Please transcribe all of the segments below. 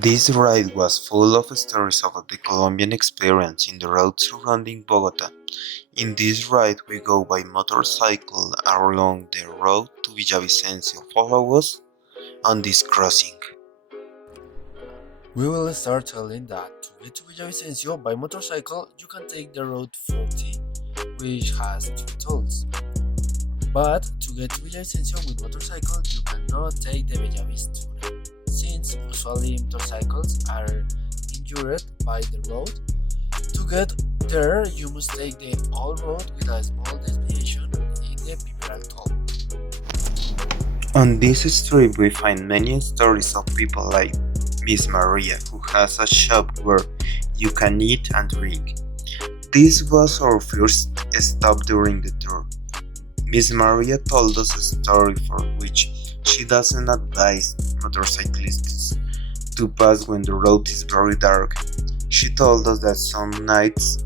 This ride was full of stories about the Colombian experience in the roads surrounding Bogota. In this ride, we go by motorcycle along the road to Villavicencio. Follow us on this crossing. We will start telling that to get to Villavicencio by motorcycle, you can take the road 40, which has two tolls. But to get to Villavicencio with motorcycle, you cannot take the Villavistura, since usually motorcycles are injured by the road. To get there, you must take the old road with a small deviation in the Piperal toll. On this street, we find many stories of people like Miss Maria, who has a shop where you can eat and drink. This was our first stop during the tour. Miss Maria told us a story for which she doesn't advise motorcyclists to pass when the road is very dark. She told us that some nights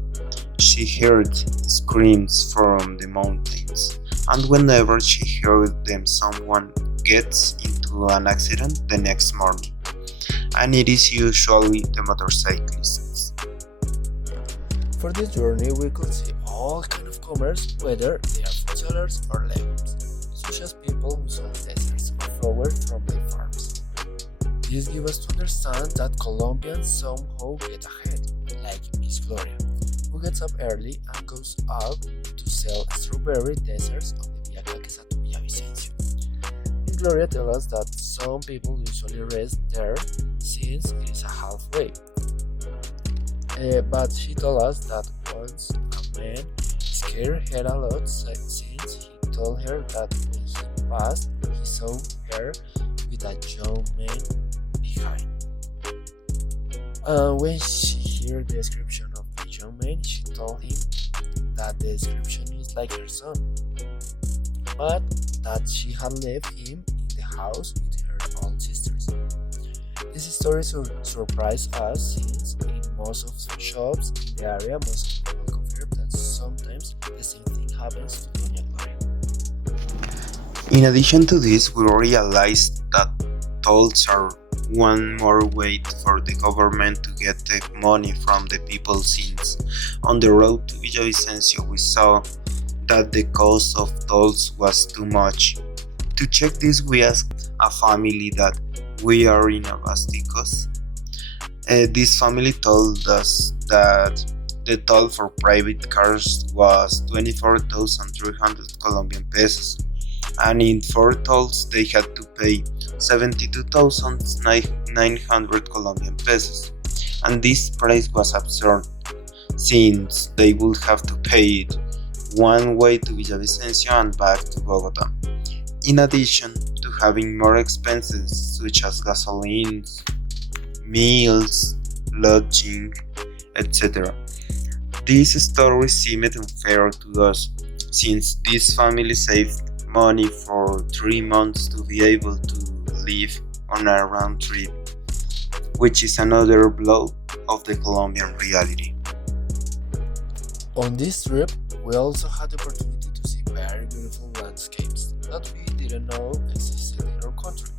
she heard screams from the mountains, and whenever she heard them, someone gets into an accident the next morning, and it is usually the motorcyclists. For this journey, we could see all kind of commerce, whether they are food sellers or legumes, such as people who sell desserts or flowers from their farms. This gives us to understand that Colombians somehow get ahead, like Miss Gloria, who gets up early and goes out to sell strawberry desserts on the Via Caquesa to Villavicencio. Miss Gloria tells us that some people usually rest there since it is a halfway. But she told us that once a man scared her a lot since he told her that when he passed, he saw her with a young man behind. When she heard the description of the young man, she told him that the description is like her son, but that she had left him in the house with her own sisters. This story surprised us since in most of the shops in the area, most people confirm that sometimes the same thing happens to Doña Gloria. In addition to this, we realized that tolls are one more way for the government to get the money from the people since on the road to Villavicencio we saw that the cost of tolls was too much. To check this, we asked a family that we are in Abasticos. This family told us that the toll for private cars was 24,300 Colombian pesos, and in four tolls they had to pay 72,900 Colombian pesos. And this price was absurd, since they would have to pay it one way to Villavicencio and back to Bogota, in addition to having more expenses such as gasoline, meals, lodging, etc. This story seemed unfair to us, since this family saved money for 3 months to be able to live on a round trip, which is another blow of the Colombian reality. On this trip, we also had the opportunity to see very beautiful landscapes that we didn't know existed in our country.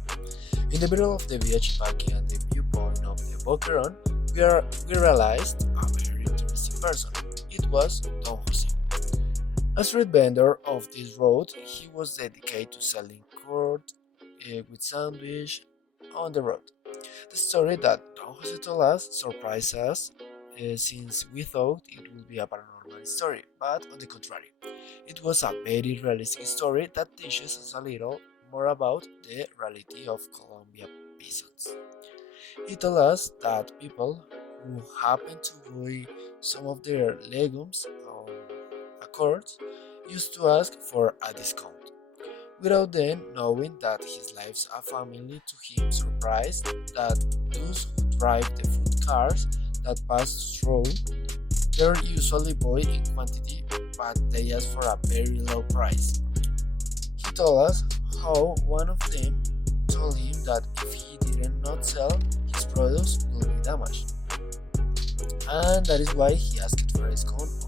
In the middle of the Via Chipaqui and the viewpoint of the Boquerón, we realized a very interesting person. It was Don Jose. A street vendor of this road, he was dedicated to selling curd with sandwich on the road. The story that Don Jose told us surprised us since we thought it would be a paranormal story, but on the contrary, it was a very realistic story that teaches us a little more about the reality of Colombia peasants. He told us that people who happen to buy some of their legumes courts used to ask for a discount, without them knowing that his lives a family to him surprised that those who drive the food cars that pass through they're usually buy in quantity but they ask for a very low price. He told us how one of them told him that if he did not sell, his products will be damaged, and that is why he asked for a discount